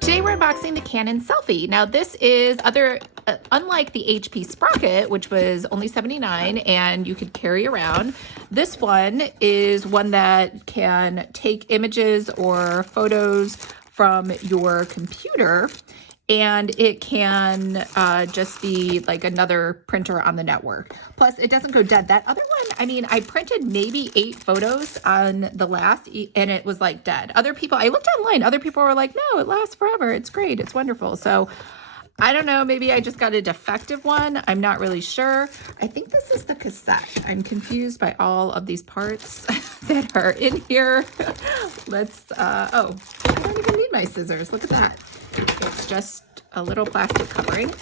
Today we're unboxing the Canon Selphy. Now this is unlike the HP Sprocket, which was only $79 and you could carry around. This one is one that can take images or photos from your computer, and it can just be like another printer on the network. Plus, it doesn't go dead. That other one, I mean, I printed maybe 8 photos on the last, and it was like dead. Other people, I looked online, other people were like, no, it lasts forever. It's great. It's wonderful. So I don't know, maybe I just got a defective one. I'm not really sure. I think this is the cassette. I'm confused by all of these parts that are in here. Oh, I don't even need my scissors. Look at that. It's just a little plastic covering.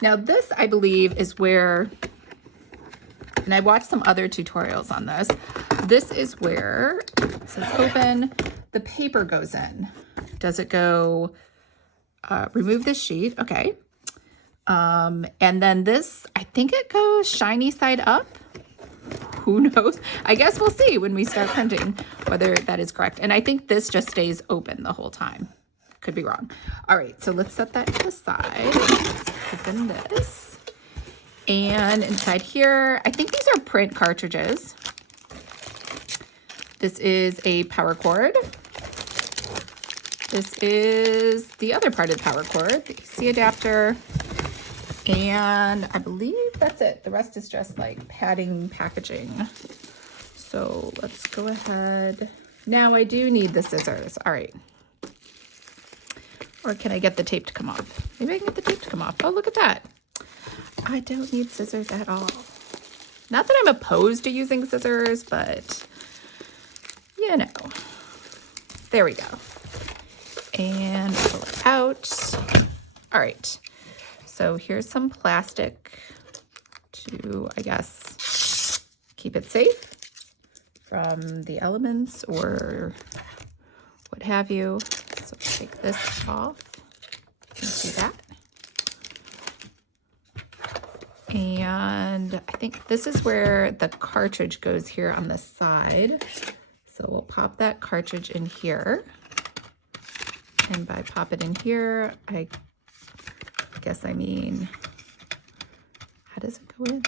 Now this, I believe, is where, and I watched some other tutorials on this. This is where it says open, the paper goes in. Does it go, remove this sheet? Okay. And then this, I think it goes shiny side up. Who knows? I guess we'll see when we start printing whether that is correct. And I think this just stays open the whole time. Could be wrong. All right, so let's set that to the side. Let's open this. And inside here, I think these are print cartridges. This is a power cord. This is the other part of the power cord, the AC adapter. And I believe that's it. The rest is just like padding packaging. So let's go ahead. Now I do need the scissors. All right. Or can I get the tape to come off? Maybe I can get the tape to come off. Oh, look at that. I don't need scissors at all. Not that I'm opposed to using scissors, but you know. There we go. And pull it out. All right. So here's some plastic to, I guess, keep it safe from the elements or what have you. So take this off and do that. And I think this is where the cartridge goes here on the side. So we'll pop that cartridge in here. And by pop it in here, I guess I mean, how does it go in?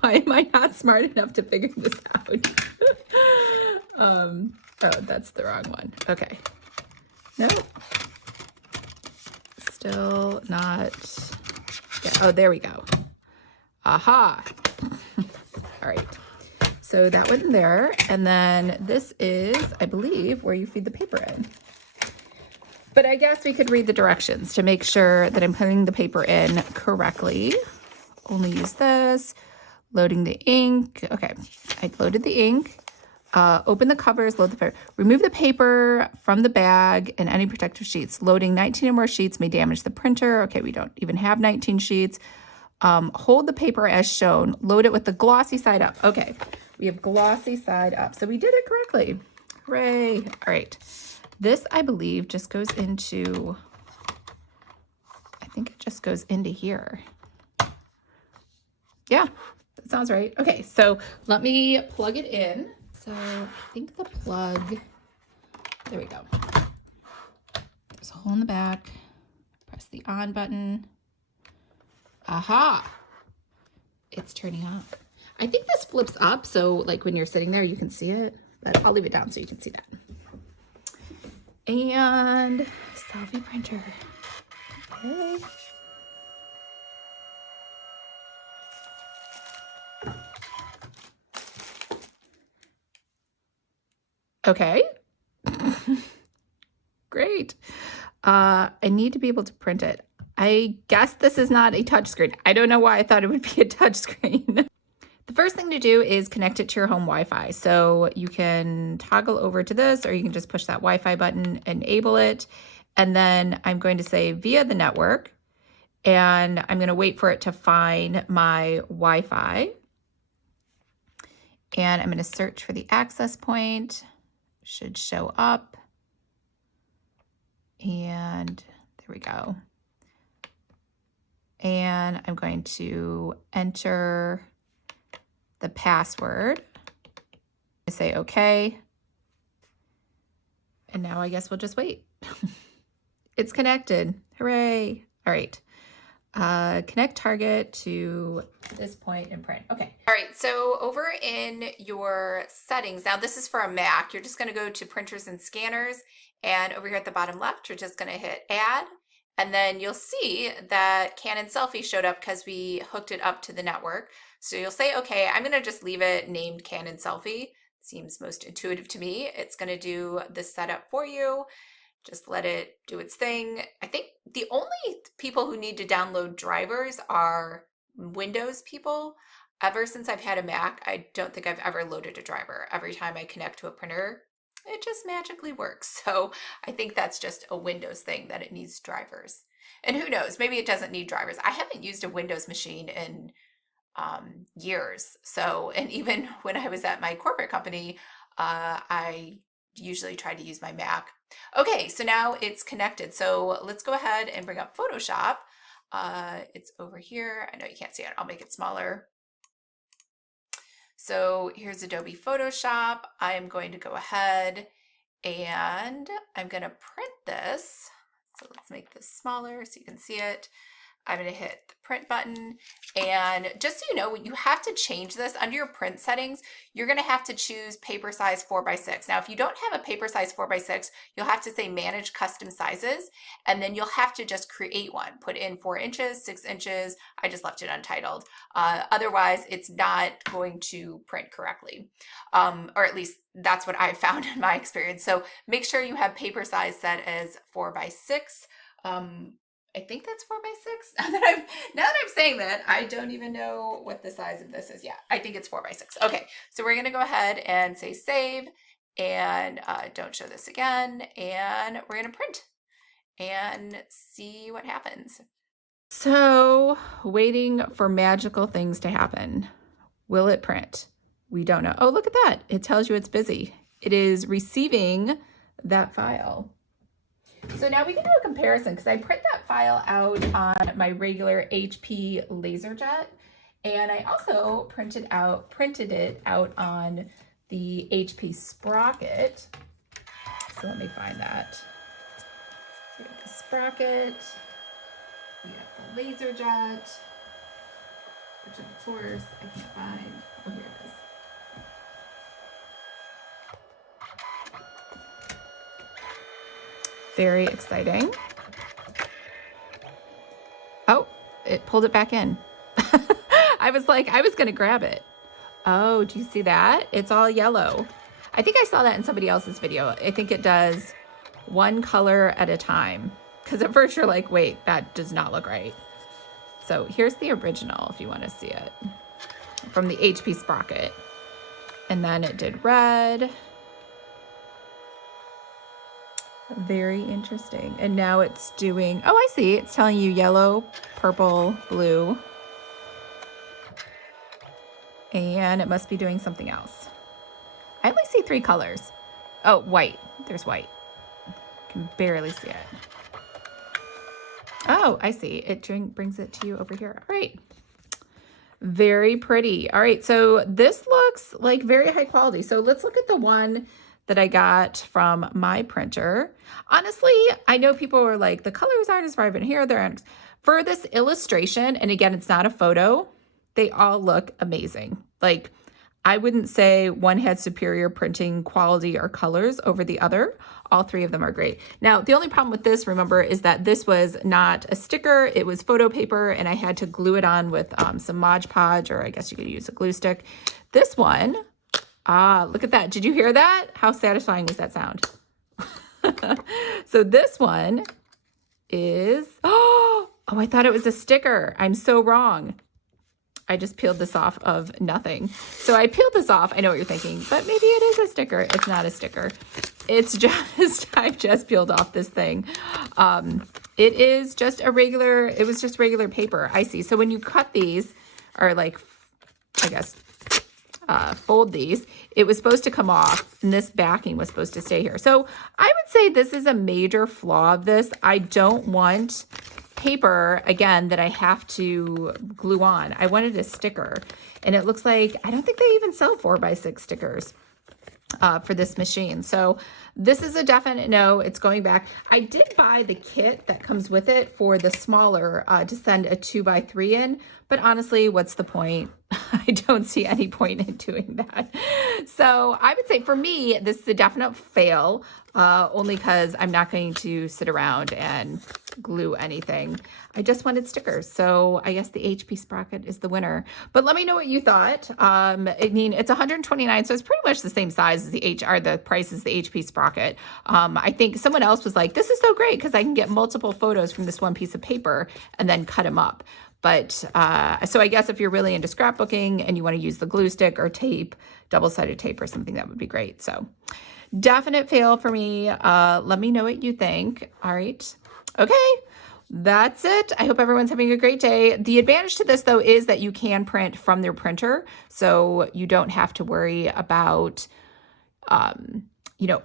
Why am I not smart enough to figure this out? Oh, that's the wrong one. Okay. Nope. Still not. Yeah. Oh, there we go. Aha. All right. So that went in there. And then this is, I believe, where you feed the paper in. But I guess we could read the directions to make sure that I'm putting the paper in correctly. Only use this. Loading the ink. Okay. I loaded the ink. Open the covers, load the paper. Remove the paper from the bag and any protective sheets. Loading 19 or more sheets may damage the printer. Okay, we don't even have 19 sheets. Hold the paper as shown. Load it with the glossy side up. Okay, we have glossy side up. So we did it correctly. Hooray. All right. This, I believe, just goes into, I think it just goes into here. Yeah, that sounds right. Okay, so let me plug it in. So I think the plug, there we go. There's a hole in the back. Press the on button. Aha! It's turning on. I think this flips up, so like when you're sitting there, you can see it. But I'll leave it down so you can see that. And Selphy printer. Okay. Okay. Great. I need to be able to print it. I guess this is not a touchscreen. I don't know why I thought it would be a touchscreen. The first thing to do is connect it to your home Wi-Fi. So you can toggle over to this, or you can just push that Wi-Fi button, enable it. And then I'm going to say via the network, and I'm going to wait for it to find my Wi-Fi. And I'm going to search for the access point. Should show up. And there we go. And I'm going to enter the password. I say okay. And now I guess we'll just wait. It's connected. Hooray. All right. Connect target to this point and print. Okay. All right. So over in your settings, now this is for a Mac. You're just going to go to printers and scanners. And over here at the bottom left, you're just going to hit add. And then you'll see that Canon Selphy showed up because we hooked it up to the network. So you'll say, okay, I'm going to just leave it named Canon Selphy. Seems most intuitive to me. It's going to do the setup for you. Just let it do its thing. I think the only people who need to download drivers are Windows people. Ever since I've had a Mac, I don't think I've ever loaded a driver. Every time I connect to a printer, it just magically works. So I think that's just a Windows thing that it needs drivers. And who knows, maybe it doesn't need drivers. I haven't used a Windows machine in years. So, and even when I was at my corporate company, I usually try to use my Mac. Okay, so now it's connected. So let's go ahead and bring up Photoshop. It's over here. I know you can't see it. I'll make it smaller. So here's Adobe Photoshop. I am going to go ahead and I'm going to print this. So let's make this smaller so you can see it. I'm going to hit the print button, and just so you know, you have to change this under your print settings. You're going to have to choose paper size 4x6. Now, if you don't have a paper size 4x6, you'll have to say manage custom sizes, and then you'll have to just create one. Put in 4 inches, 6 inches. I just left it untitled. Otherwise, it's not going to print correctly, or at least that's what I found in my experience. So make sure you have paper size set as 4x6. I think that's 4x6. Now that I'm saying that, I don't even know what the size of this is. Yeah, I think it's 4x6. Okay, so we're gonna go ahead and say save, and don't show this again, and we're gonna print and see what happens. So waiting for magical things to happen. Will it print? We don't know. Oh, look at that. It tells you it's busy. It is receiving that file. So now we can do a comparison because I print that file out on my regular HP Laserjet, and I also printed it out on the HP Sprocket. So let me find that. So we got the Sprocket, we got the Laserjet, which of course I can't find. Oh, here it is. Very exciting. Oh, it pulled it back in. I was going to grab it. Oh, do you see that? It's all yellow. I think I saw that in somebody else's video. I think it does one color at a time. Because at first you're like, wait, that does not look right. So here's the original if you want to see it. From the HP Sprocket. And then it did red. Very interesting. And now it's doing, oh, I see. It's telling you yellow, purple, blue. And it must be doing something else. I only see 3 colors. Oh, white. There's white. I can barely see it. Oh, I see. It brings it to you over here. All right. Very pretty. All right. So this looks like very high quality. So let's look at the one that I got from my printer. Honestly, I know people were like, the colors aren't as vibrant here. They're aren't. For this illustration, and again, it's not a photo, they all look amazing. Like, I wouldn't say one had superior printing quality or colors over the other. All 3 of them are great. Now, the only problem with this, remember, is that this was not a sticker. It was photo paper, and I had to glue it on with some Mod Podge, or I guess you could use a glue stick. This one, look at that. Did you hear that? How satisfying was that sound? So this one is, oh, I thought it was a sticker. I'm so wrong. I just peeled this off of nothing. So I peeled this off. I know what you're thinking, but maybe it is a sticker. It's not a sticker. It's just, I just peeled off this thing. It is just a regular, it was just regular paper. I see. So when you cut these, or like, I guess, fold these, it was supposed to come off, and this backing was supposed to stay here. So I would say this is a major flaw of this. I don't want paper, again, that I have to glue on. I wanted a sticker, and it looks like, I don't think they even sell 4x6 stickers. for this machine. So this is a definite no. It's going back. I did buy the kit that comes with it for the smaller to send a 2x3 in, but honestly, what's the point? I don't see any point in doing that. So I would say for me, this is a definite fail, only because I'm not going to sit around and glue anything. I just wanted stickers. So I guess the HP Sprocket is the winner. But let me know what you thought. I mean, it's 129, so it's pretty much the same size as the price as the HP Sprocket. I think someone else was like, this is so great because I can get multiple photos from this one piece of paper and then cut them up. But so I guess if you're really into scrapbooking and you want to use the glue stick or tape, double-sided tape or something, that would be great. So definite fail for me. Let me know what you think. All right. Okay. That's it. I hope everyone's having a great day. The advantage to this, though, is that you can print from their printer. So you don't have to worry about,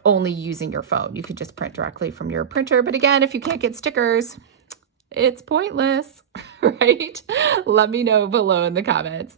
only using your phone. You could just print directly from your printer. But again, if you can't get stickers, it's pointless, right? Let me know below in the comments.